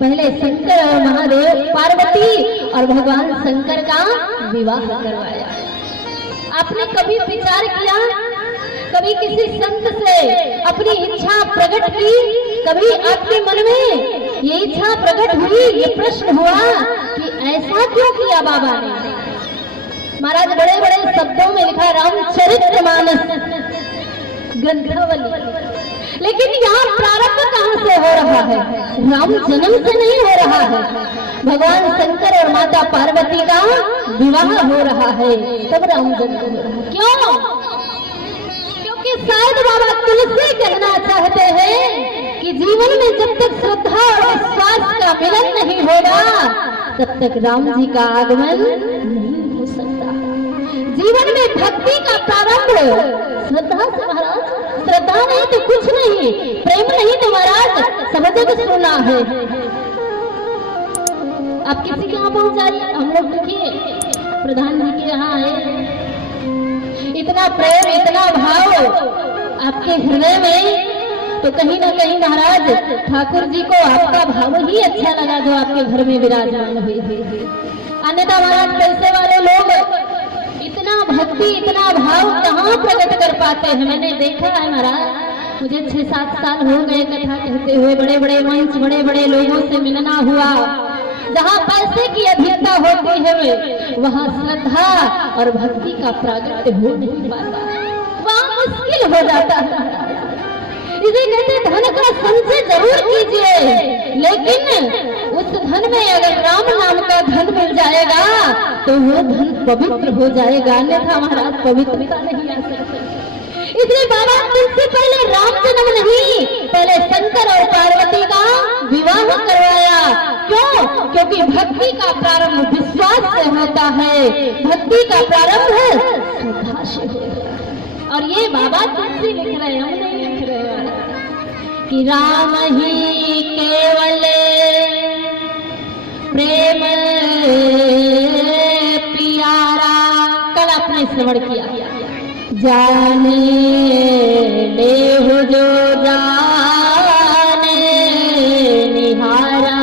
पहले शंकर और महादेव पार्वती और भगवान शंकर का विवाह करवाया। आपने कभी विचार किया, कभी किसी संत से अपनी इच्छा प्रकट की, कभी आपके मन में ये इच्छा प्रकट हुई, ये प्रश्न हुआ कि ऐसा क्यों किया बाबा ने? महाराज बड़े बड़े शब्दों में लिखा रामचरितमानस ग्रंथावली, लेकिन यहाँ प्रारंभ कहाँ से हो रहा है? राम जन्म से नहीं हो रहा है, भगवान शंकर और माता पार्वती का विवाह हो रहा है, तब राम जन्म हो रहा है। क्यों? क्योंकि शायद बाबा तुलसी कहना चाहते हैं कि जीवन में जब तक श्रद्धा और विश्वास का मिलन नहीं होगा तब तक राम जी का आगमन नहीं हो सकता। जीवन में भक्ति का प्रारंभ श्रद्धा से महाराज, श्रद्धा नहीं तो कुछ नहीं, प्रेम नहीं तो महाराज सब जगह सुना है। आप किसी के यहाँ पहुंच जाइए, हम लोग देखिए प्रधान जी के यहाँ है, इतना प्रेम इतना भाव आपके हृदय में, तो कहीं ना कहीं महाराज ठाकुर जी को आपका भाव ही अच्छा लगा जो आपके घर में विराजमान हुए। अन्यथा महाराज पैसे वाले लोग इतना भक्ति इतना भाव कहाँ प्रकट कर पाते हैं? मैंने देखा है महाराज, मुझे 6-7 साल हो गए कथा कहते हुए, बड़े बड़े मंच बड़े बड़े लोगों से मिलना हुआ। जहाँ पैसे की अधिकता होती है वहाँ श्रद्धा और भक्ति का प्राकट्य हो नहीं पाता, वहाँ मुश्किल हो जाता है। इसे कहते धन का संचय जरूर कीजिए, लेकिन उस धन में अगर राम नाम का धन मिल जाएगा तो वो धन पवित्र हो जाएगा, अन्यथा महाराज पवित्रता नहीं आ सकती। इसलिए बाबा तुमसे पहले राम जन्म नहीं, पहले शंकर और पार्वती का विवाह करवाया। क्यों? क्योंकि भक्ति का प्रारंभ विश्वास से होता है, भक्ति का प्रारंभ श्रद्धा से होता है। और ये बाबा तुमसे लिख रहे हैं, हम नहीं लिख रहे हैं कि राम ही केवल प्रेम प्यारा। कल आपने श्रवण किया, जाने ले हो जो जाने निहारा।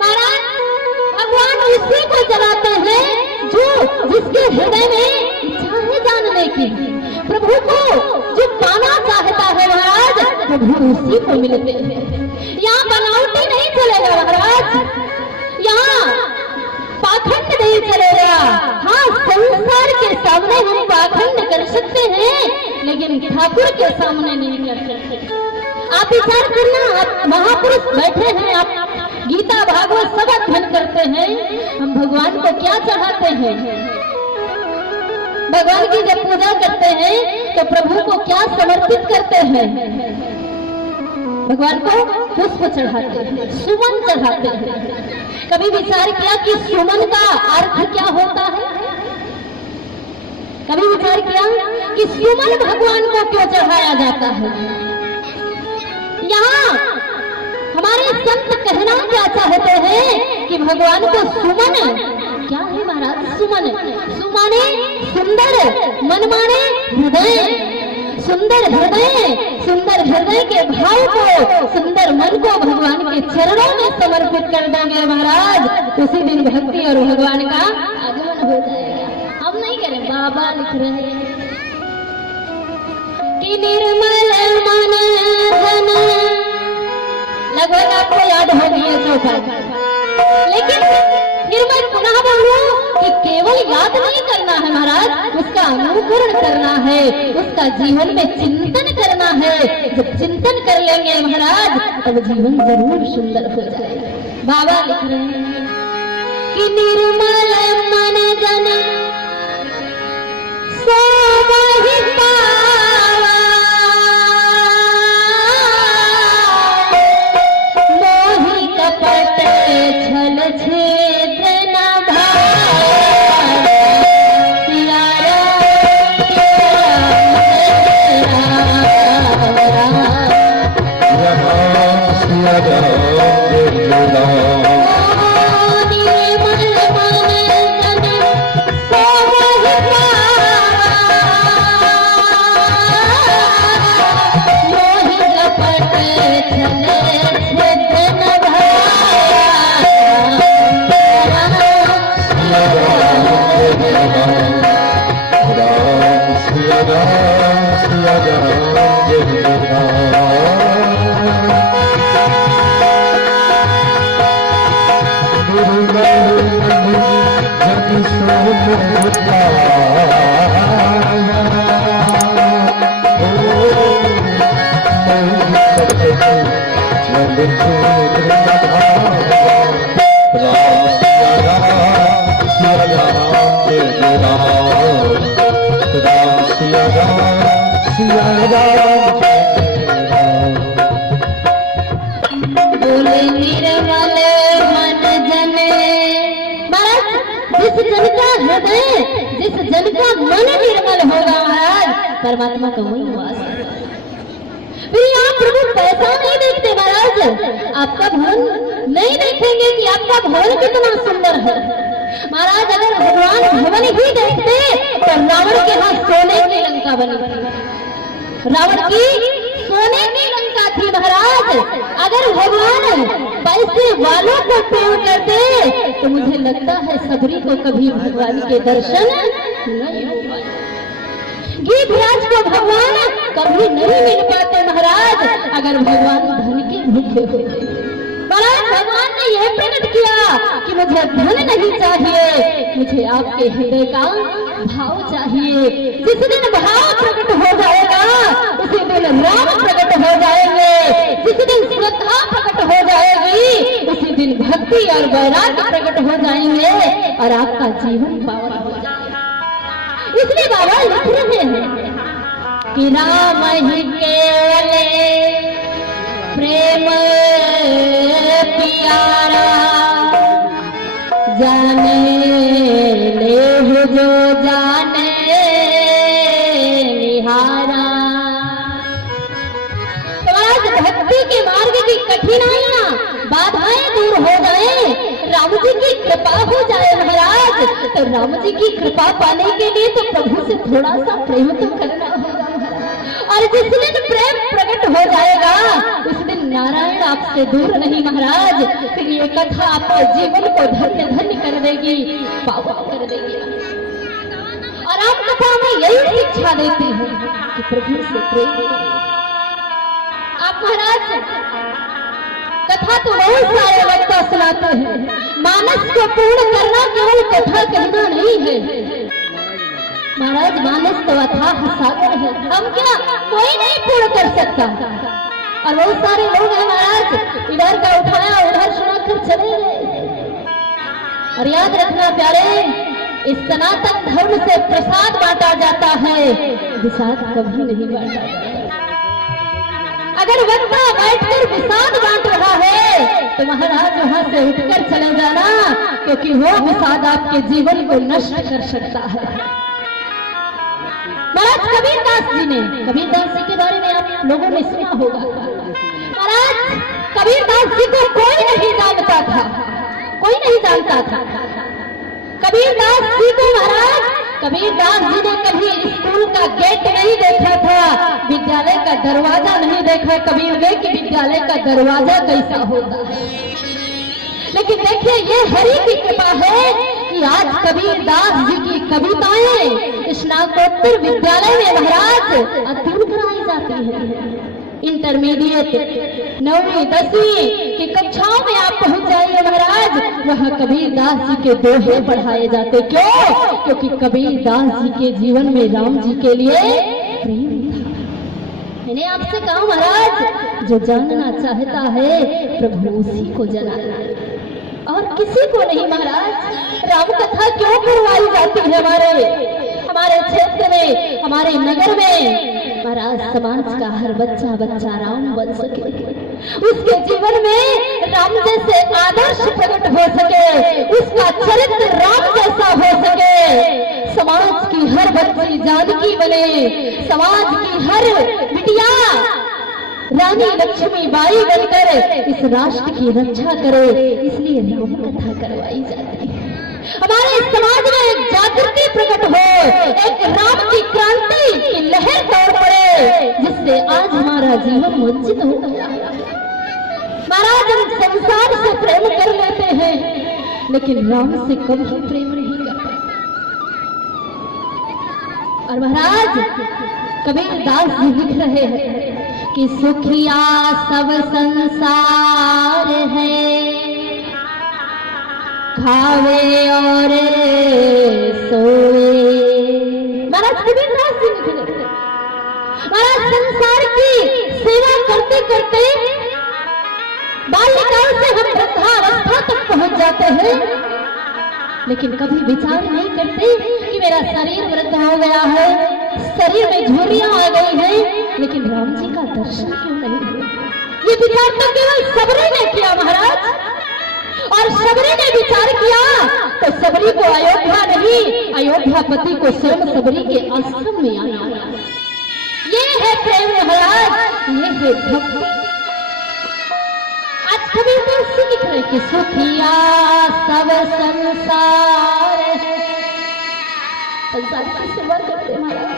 महाराज भगवान उसी को जलाते हैं जो जिसके हृदय में इच्छा है जानने की। प्रभु को जो पाना चाहता है महाराज, प्रभु उसी को मिलते हैं। यहाँ बनावटी नहीं चलेगा महाराज, यहाँ पाखंड नहीं चलेगा। हाँ, संसार के सामने हम पाखंड कर सकते हैं, लेकिन ठाकुर के सामने नहीं कर सकते। आप विचार करना, आप महापुरुष बैठे हैं, आप गीता भागवत सब अध्ययन करते हैं, हम भगवान को क्या चढ़ाते हैं? भगवान की जब पूजा करते हैं तो प्रभु को क्या समर्पित करते हैं? भगवान को पुष्प चढ़ाते हैं, सुमन चढ़ाते हैं। कभी विचार किया कि सुमन का अर्थ क्या होता है? कभी विचार किया कि सुमन भगवान को क्यों चढ़ाया जाता है? यहाँ हमारे संत कहना क्या चाहते हैं कि भगवान को सुमन क्या है महाराज? सुमन सुमाने सुंदर, मन माने हृदय, सुंदर हृदय के भाव को, सुंदर मन को भगवान के चरणों में समर्पित कर देंगे महाराज, उसी दिन भक्ति और भगवान का आगमन हो जाएगा। हम नहीं करें, बाबा लिख रहे हैं कि निर्मल मन धन, लगभग आपको याद हो गया चौपाई, लेकिन फिर मैं पुनः बोलूं कि केवल याद नहीं करना है महाराज, उसका अनुकरण करना है, उसका जीवन में चिंतन करना है। जब चिंतन कर लेंगे महाराज तब जीवन जरूर सुंदर हो जाएगा। बाबा लिख रहे हैं कि निर्मल मन जन सो वही पावा, मोहि कपट छल छेद न भावा, सिया छल छेद न बोले निर्मल मन जने, जिस जन का हृदय, जिस जन का मन निर्मल होगा महाराज, परमात्मा का वही वास है। फिर आप प्रभु पैसा नहीं देखते महाराज, आपका भवन नहीं देखेंगे कि आपका भवन कितना सुंदर है महाराज। अगर भगवान भवन ही देखते तो रावण के हाथ सोने की लंका बनी, रावण की सोने की लंका थी महाराज। अगर भगवान पैसे वालों को प्रेम करते तो मुझे लगता है सबरी को कभी भगवान के दर्शन नहीं हो पाए, गीतराज को भगवान कभी नहीं मिल पाते महाराज, अगर भगवान धन के भूखे होते। महाराज भगवान ने यह प्रकट किया कि मुझे धन नहीं चाहिए, मुझे आपके हृदय का भाव चाहिए। जिस दिन भाव प्रकट हो जाएगा उसी दिन राम प्रकट हो जाएंगे, जिस दिन श्रद्धा प्रकट हो जाएगी उसी दिन भक्ति और वैराग्य प्रकट हो जाएंगे और आपका जीवन पावन हो जाएगा। इसलिए बाबा लिख रहे हैं कि राम ही केवले प्रेम प्यारा, जाने ले जो जाने निहारा। तो आज भक्ति के मार्ग की कठिनाइयां बाधाएं दूर हो जाए, राम जी की कृपा हो जाए महाराज, तो राम जी की कृपा पाने के लिए तो प्रभु से थोड़ा सा प्रेम तो करना होगा। और जिस दिन प्रेम प्रकट हो जाएगा उस दिन नारायण आपसे दूर नहीं महाराज। फिर ये कथा आपके जीवन को धन्य धन्य कर देगी, पावन कर देगी। और राम कथा में यही शिक्षा देती है कि प्रभु से प्रेम करें। आप महाराज कथा तो बहुत सारे वक्ता सुनाते हैं, मानस को पूर्ण करना केवल कथा कहना नहीं है महाराज। मानस तो अथाह सागर है, हम क्या कोई नहीं पूर्ण कर सकता। और बहुत सारे लोग हैं महाराज, इधर का उठाया उधर सुनाकर चले गए। और याद रखना प्यारे, इस सनातन धर्म से प्रसाद बांटा जाता है, विषाद कभी नहीं बांटा जाता। अगर वक्ता बैठकर विषाद बांट रहा है तो महाराज वहां से उठकर चले जाना, क्योंकि वो विषाद आपके जीवन को नष्ट कर सकता है। महाराज कबीरदास जी ने, कबीरदास जी के बारे में आप लोगों ने सुना होगा। महाराज कबीरदास जी को कोई नहीं जानता था, कोई नहीं जानता था कबीरदास जी को। महाराज कबीरदास जी ने कभी स्कूल का गेट नहीं देखा था, विद्यालय का दरवाजा नहीं देखा। कबीर ने कि विद्यालय का दरवाजा कैसा होता है। लेकिन देखिए ये हरि की कृपा है कि आज कबीरदास जी की कविताएं स्नातकोत्तर विद्यालय में महाराज अध्ययन कराई जाती है। इंटरमीडिएट 9वीं 10वीं की कक्षाओं में आप पहुंच जाइए महाराज, वह कबीरदास जी के दोहे पढ़ाए जाते। क्यों? क्योंकि कबीरदास जी के जीवन में राम जी के लिए प्रेम था। मैंने आपसे कहा महाराज, जो जानना चाहता है प्रभु उसी को जाना और किसी को नहीं। महाराज राम कथा क्यों करवाई जाती है हमारे क्षेत्र में, हमारे नगर में? महाराज समाज का हर बच्चा बच्चा राम बन सके, उसके जीवन में राम जैसे आदर्श प्रकट हो सके, उसका चरित्र राम जैसा हो सके, समाज की हर बच्ची जानकी बने, समाज की हर बिटिया रानी लक्ष्मी बाई बनकर इस राष्ट्र की रक्षा करे। इसलिए राम कथा करवाई जाती है। हमारे समाज में एक जागृति प्रकट हो, एक राम की क्रांति की लहर दौड़ पड़े, जिससे आज हमारा जीवन वंचित हो गया। महाराज हम संसार से प्रेम कर लेते हैं लेकिन राम से कभी प्रेम नहीं कर पाते। और महाराज कबीरदास जी लिख रहे हैं कि सुखिया सब संसार है, खावे और सोए। महाराज कबीरदास जी लिख रहे हैं, महाराज संसार की सेवा करते करते बाल्यकाल से हम वृद्धावस्था तक पहुंच जाते हैं, लेकिन कभी विचार नहीं करते कि मेरा शरीर वृद्ध हो गया है, शरीर में झुर्रियां आ गई हैं, लेकिन राम जी का दर्शन क्यों नहीं हुआ। ये विचार तो केवल सबरी ने किया महाराज, और सबरी ने विचार किया तो सबरी को अयोध्या नहीं, अयोध्यापति को स्वयं सबरी के आश्रम में आया। ये है प्रेम महाराज, ये है भक्ति। आज कभी तो लिख रहे कि सुखिया सब संसार है, संसार की सेवा करते महाराज।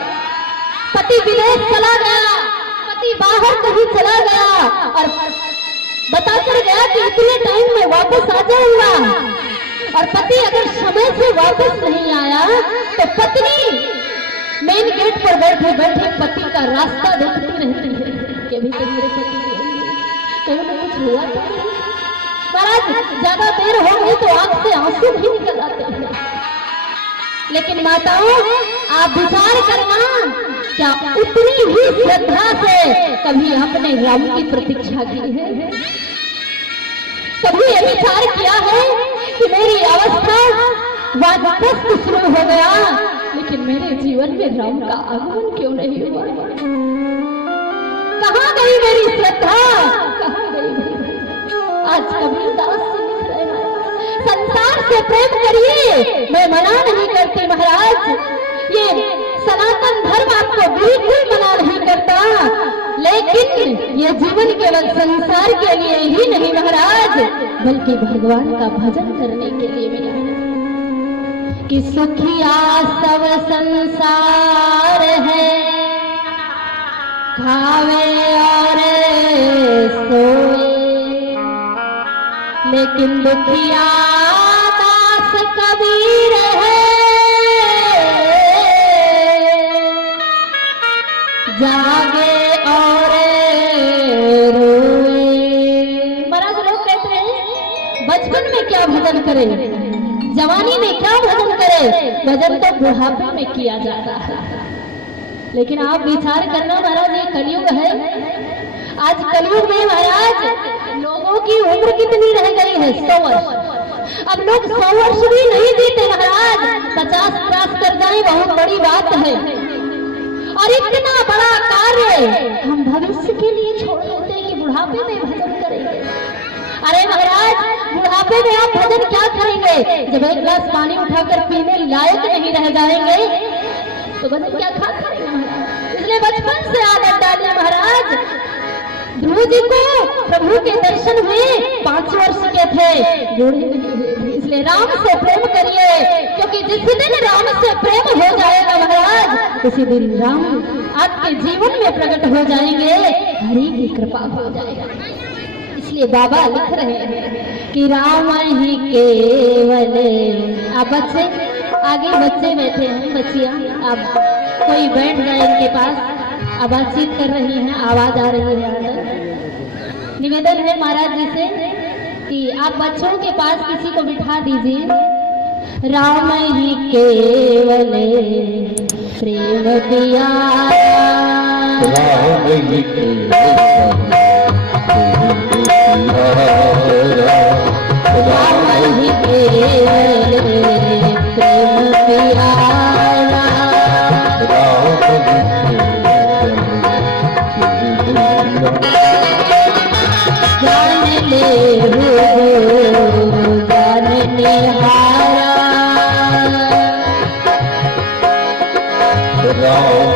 पति विदेश चला गया, पति बाहर कहीं चला गया और बताकर गया कि इतने टाइम में वापस आ जाऊंगा, और पति अगर समय से वापस नहीं आया तो पत्नी मेन गेट पर बैठे बैठे पति का रास्ता देखती रहती है कि अभी तक मेरे पति कहीं ना कुछ हुआ तो नहीं। महाराज ज्यादा देर हो गई तो आंख से आंसू भी निकल आते हैं। लेकिन माताओं आप विचार करना, क्या उतनी ही श्रद्धा से कभी आपने राम की प्रतीक्षा की है? कभी ये विचार किया है कि मेरी अवस्था वापस शुरू हो गया, लेकिन मेरे जीवन में राम का आगमन क्यों नहीं हुआ? कहाँ गई मेरी श्रद्धा, कहाँ गई? आज कभी दास से लिख रहे हैं, संसार से प्रेम करिए, मैं मना नहीं करती महाराज, ये सनातन धर्म आपको बिल्कुल मना नहीं करता, लेकिन ये जीवन केवल संसार के लिए ही नहीं महाराज, बल्कि भगवान का भजन करने के लिए मिला है। कि सुखिया सब संसार है, खावे और सोए, लेकिन दुखिया दास कबीर है, जागे और रोए। महाराज लोग कहते हैं बचपन में क्या भजन करे, जवानी में क्या भजन करे, भजन तो बुढ़ापे में किया जाता है। लेकिन आप विचार करना महाराज, ये कलयुग है। आज कलयुग में महाराज लोगों की उम्र कितनी रह गई है? 100 वर्ष। अब लोग 100 वर्ष भी नहीं जीते महाराज, 50 क्रॉस कर जाए बहुत बड़ी बात है। और इतना बड़ा कार्य हम भविष्य के लिए छोड़ देते हैं कि बुढ़ापे में भजन करेंगे। अरे महाराज बुढ़ापे में आप भजन क्या करेंगे? जब एक गिलास पानी उठाकर पीने लायक नहीं रह जाएंगे तो भजन क्या खा करेंगे महाराज? इसलिए बचपन से आदत डालिए महाराज। ध्रुव जी को प्रभु के दर्शन हुए 5 वर्ष के थे, इसलिए राम से प्रेम करिए, क्योंकि जिस दिन राम से प्रेम हो जाएगा महाराज, उसी दिन राम आपके जीवन में प्रकट हो जाएंगे, हरि की कृपा हो जाएगा। इसलिए बाबा लिख रहे हैं कि राम ही केवल। आप बच्चे आगे बच्चे बैठे हैं, बच्चियां आप कोई बैठ जाए इनके पास, अब बातचीत कर रही हैं, आवाज आ रही है अंदर। निवेदन है महाराज जी से कि आप बच्चों के पास किसी को बिठा दीजिए। राम ही केवल प्रेम दिया, राम ही केवल राम ही केवल प्रेम दिया, जान ले जान निहारा, राम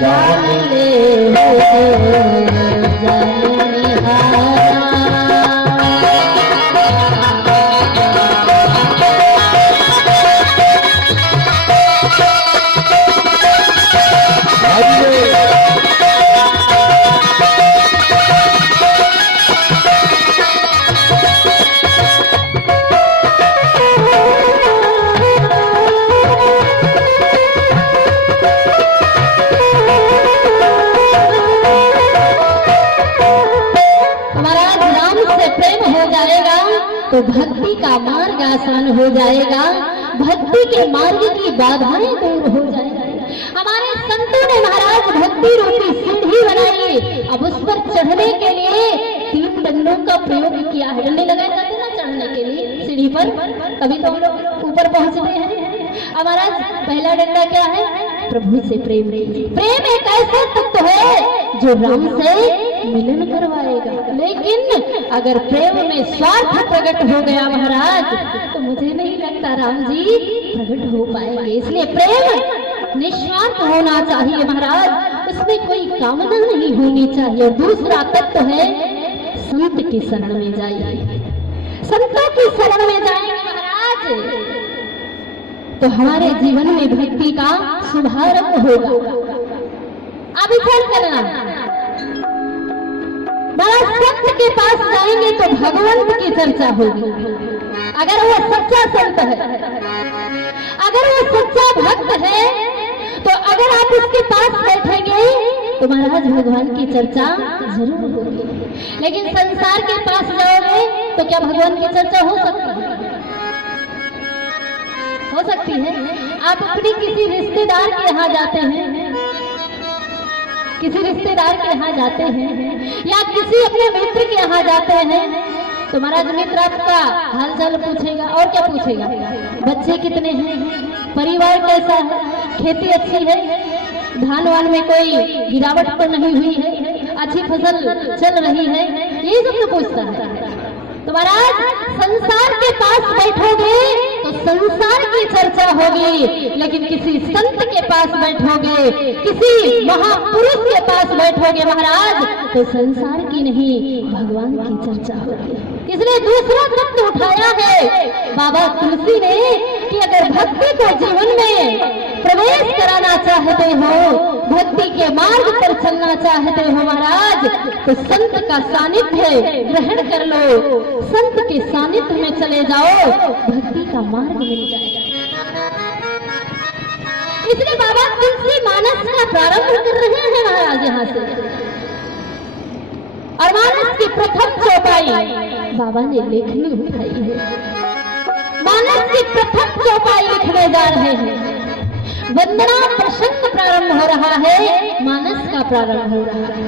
जान ले जान निहारा। तो भक्ति का मार्ग आसान हो जाएगा, भक्ति के मार्ग की बाधाएं दूर हो जाएंगी। हमारे संतों ने महाराज भक्ति रूपी सीढ़ी बनाई, अब उस पर चढ़ने के लिए 3 डंडों का प्रयोग किया है। डंडे लगाए जाते हैं ना चढ़ने के लिए सीढ़ी पर, तभी तो हम लोग ऊपर पहुंचते हैं। अब महाराज पहला डंडा क्या है? प्रभु से प्रेम। प्रेम एक ऐसा तत्व है जो राम से मिलन करवाएगा, लेकिन अगर प्रेम में स्वार्थ प्रकट हो गया महाराज, तो मुझे नहीं लगता राम जी प्रकट हो पाएंगे। इसलिए प्रेम निस्वार्थ होना चाहिए महाराज, उसमें कोई कामना नहीं होनी चाहिए। और दूसरा तत्व है संत की शरण में जाइए, संतों की शरण में जाएंगे महाराज तो हमारे जीवन में भक्ति का शुभारंभ होगा। अब विचार करना, महाराज संत के पास जाएंगे तो भगवंत की चर्चा होगी। अगर वो सच्चा संत है, अगर वो सच्चा भक्त है, तो अगर आप उसके पास बैठेंगे तो महाराज भगवान की चर्चा जरूर होगी। लेकिन संसार के पास जाओगे तो क्या भगवान की चर्चा हो सकती है? हो सकती है। आप अपनी किसी रिश्तेदार के यहाँ जाते हैं, किसी रिश्तेदार के यहाँ जाते हैं या किसी अपने मित्र के यहाँ जाते हैं, तो महाराज मित्र आपका हालचाल पूछेगा और क्या पूछेगा? बच्चे कितने हैं, परिवार कैसा है, खेती अच्छी है, धान वान में कोई गिरावट तो नहीं हुई है, अच्छी फसल चल रही है, यही सब तो पूछता है। तो महाराज संसार के पास बैठोगे तो संसार की चर्चा होगी, लेकिन किसी संत के पास बैठोगे, किसी महापुरुष के पास बैठोगे महाराज, तो संसार की नहीं भगवान की चर्चा होगी। इसलिए दूसरा तत्व उठाया है बाबा तुलसी ने कि अगर भक्ति को जीवन में प्रवेश कराना चाहते हो, भक्ति के मार्ग पर चलना चाहते हो महाराज, तो संत का सानिध्य ग्रहण कर लो, संत के सानिध्य में चले जाओ, भक्ति का मार्ग मिल जाएगा। इसलिए बाबा तुलसी मानस का प्रारंभ कर रहे हैं महाराज यहाँ से, और मानस की प्रथम चौपाई बाबा ने लेखनी उठाई है। मानस की प्रथम चौपाई लिखने जा रहे हैं। वंदना प्रसंग प्रारंभ हो रहा है, मानस का प्रारंभ हो रहा है।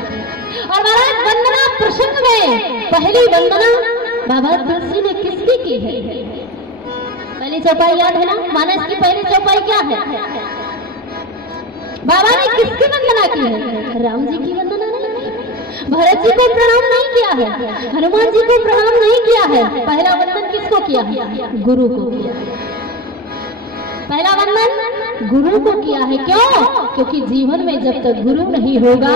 और महाराज वंदना प्रसंग में पहली वंदना बाबा तुलसी ने किसकी की है? पहली चौपाई याद है ना? मानस की पहली चौपाई क्या है? बाबा ने किसकी वंदना की है? राम जी की वंदना नहीं की, भरत जी को प्रणाम नहीं किया है, हनुमान जी को प्रणाम नहीं किया है। पहला वंदन किसको किया है? गुरु को किया। पहला वंदन गुरु को किया है। क्यों? क्योंकि जीवन में जब तक गुरु नहीं होगा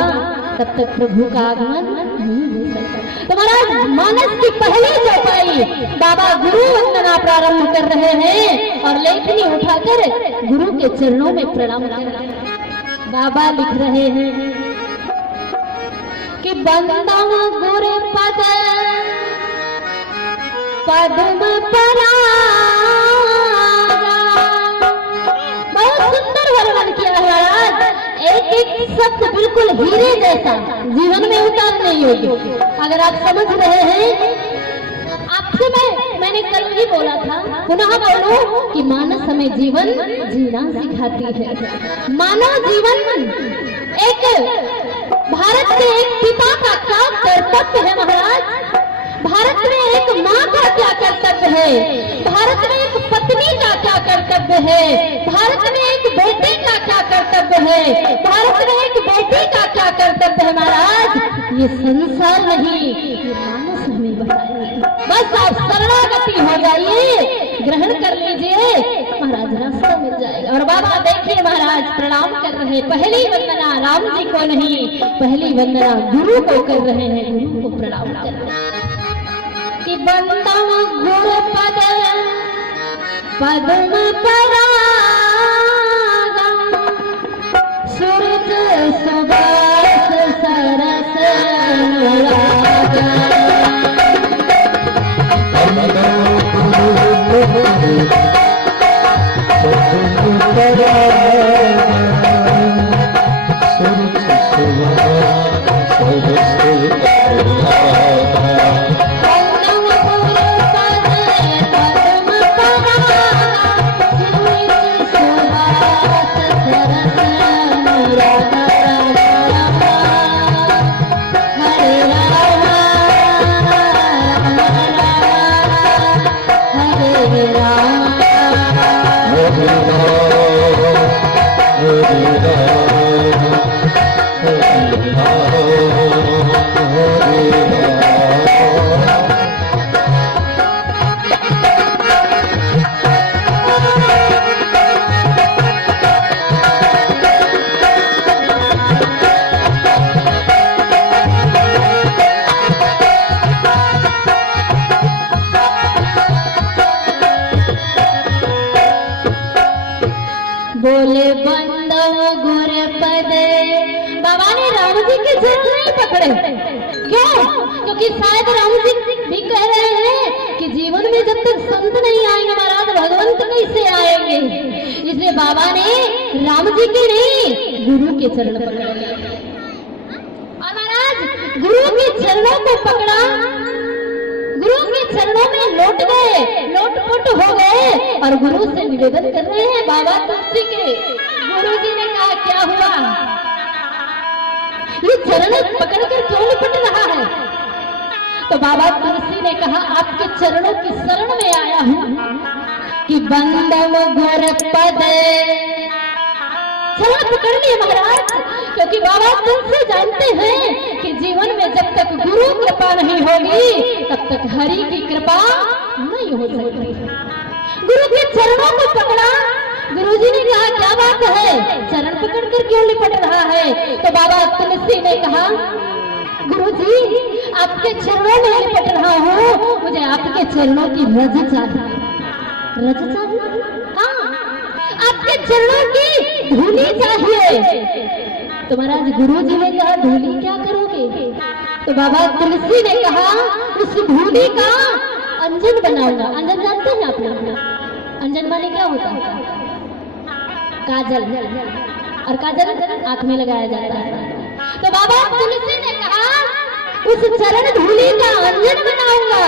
तब तक प्रभु का आगमन नहीं हो सकता। तो महाराज मानस की पहली चौपाई बाबा गुरु वंदना प्रारंभ कर रहे हैं और लेखनी उठाकर गुरु के चरणों में प्रणाम कर रहे हैं। बाबा लिख रहे हैं कि बंदा गुरु पद पद्म परागा। बहुत सुंदर वर्णन किया है महाराज, एक एक शब्द बिल्कुल हीरे जैसा जीवन में उतारने योग्य। अगर आप समझ रहे हैं, आपसे मैंने कल ही बोला था, पुनः बोलूं कि मानस हमें जीवन जीना सिखाती है। मानव जीवन एक भारत के एक पिता का क्या कर्तव्य है महाराज, भारत में एक माँ का क्या कर्तव्य है, भारत में एक पत्नी का क्या कर्तव्य है, भारत में एक बेटे का क्या कर्तव्य है, भारत में एक बेटी का क्या कर्तव्य है महाराज, ये संसार नहीं, ये मानस हमें बताएगा। बस आप शरणागति हो जाइए, ग्रहण कर लीजिए, महाराज रास्ता मिल जाएगा। और बाबा देखिए महाराज प्रणाम कर रहे, पहली वंदना राम जी को नहीं, पहली वंदना गुरु को कर रहे हैं, गुरु को प्रणाम कर रहे हैं कि बंदा गुरु पद पद्म परागा, सूरज सुबास सरस अनुरागा। Thank you. बोले बंदव गुर पदे। बाबा ने राम जी के चरण नहीं पकड़े। क्यों? क्योंकि शायद राम जी भी कह रहे हैं कि जीवन में जब तक संत नहीं आएंगे महाराज भगवंत कैसे आएंगे। इसलिए बाबा ने राम जी के नहीं गुरु के चरण पकड़े और महाराज गुरु के चरणों को पकड़ा, गुरु के चरणों में लौट गए, लोटपोट हो गए और गुरु से निवेदन कर रहे हैं बाबा तुलसी के। गुरु जी ने कहा क्या हुआ, ये चरण पकड़कर क्यों लिपट रहा है? तो बाबा तुलसी ने कहा आपके चरणों की शरण में आया हूं कि बंदव गुर पदे। चरण पकड़ लिए महाराज, क्योंकि बाबा तुलसी जानते हैं कि जीवन में जब तक गुरु कृपा नहीं होगी तब तक हरि की कृपा नहीं हो सकती। गुरु के चरणों को पकड़ा। गुरुजी ने कहा क्या बात है, चरण पकड़कर क्यों लिपट रहा है? तो बाबा तुलसी ने कहा गुरुजी आपके चरणों में लिपट रहा हूँ, मुझे आपके चरणों की रज चाहिए। रज चाहिए? हाँ, आपके चरणों की धूली चाहिए। तो महाराज गुरुजी ने कहा धूली क्या करोगे? तो बाबा तुलसी ने कहा उस धूली का अंजन बनाऊंगा। अंजन जानते हैं आप लोग? अंजन माने क्या होता है? काजल। और काजल आंख में लगाया जाता है। तो बाबा तुलसी ने कहा उस चरण धूली का अंजन बनाऊंगा।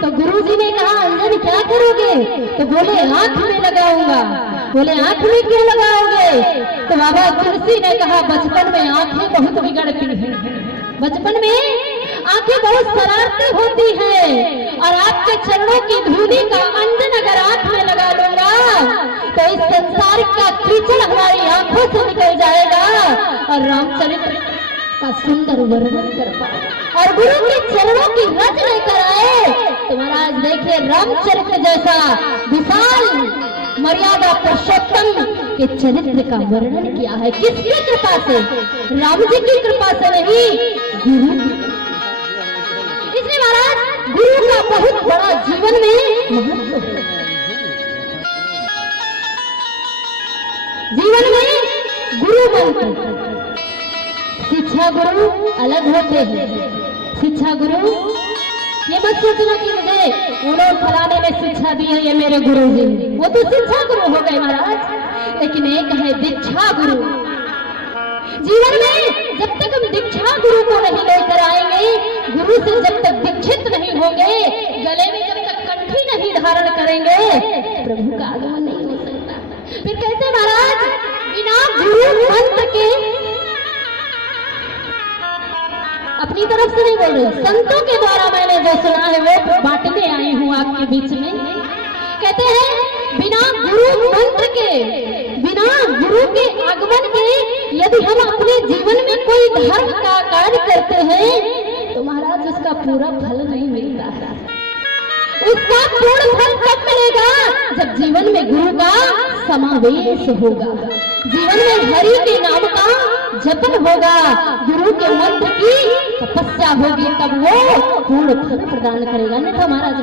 तो गुरुजी ने कहा अंजन क्या करोगे? तो बोले आंख में लगाऊंगा। बोले आंख में क्यों लगाओगे? तो बाबा तुलसी ने कहा बचपन में आंखें बहुत बिगड़ती हैं, बचपन में आंखें बहुत शरारती होती हैं और आपके चरणों की धूली का अंजन अगर आंख में लगा दूंगा तो इस संसार का कीचड़ हमारी आंखों से निकल जाएगा और रामचरित्र का सुंदर वर्णन कर पाए। और गुरु के चरणों की रज लेकर आए तो महाराज देखिए रामचरित्र जैसा विशाल मर्यादा पुरुषोत्तम के चरित्र का वर्णन किया है। किसकी कृपा से? राम जी की कृपा से नहीं, गुरु। इसलिए महाराज गुरु का बहुत बड़ा जीवन में महत्व है। जीवन में गुरु मंत्र, शिक्षा गुरु अलग होते हैं। शिक्षा गुरु ये मत सोचना कि मुझे उन्होंने फलाने ने शिक्षा दी है ये मेरे गुरु जी, वो तो शिक्षा गुरु हो गए महाराज। लेकिन एक है दीक्षा गुरु। जीवन में जब तक हम दीक्षा गुरु को नहीं लेकर आएंगे, गुरु से जब तक दीक्षित नहीं होंगे, गले में जब तक कंठी नहीं धारण करेंगे, प्रभु का आगमन नहीं हो सकता। फिर कहते महाराज बिना गुरु मंत्र के, अपनी तरफ से नहीं बोल रही, संतों के द्वारा मैंने जो सुना है वो बांटने आई हूँ आपके बीच में। कहते हैं बिना गुरु मंत्र के, बिना गुरु के आगमन के यदि हम अपने जीवन में कोई धर्म का कार्य करते हैं तो महाराज उसका पूरा फल नहीं मिलता है। उसका पूर्ण फल कब मिलेगा? जब जीवन में गुरु का समावेश होगा, जीवन में हरि के नाम का जपन होगा, गुरु के मंत्र की तपस्या होगी, तब वो पूर्ण फल प्रदान करेगा। नहीं तो महाराज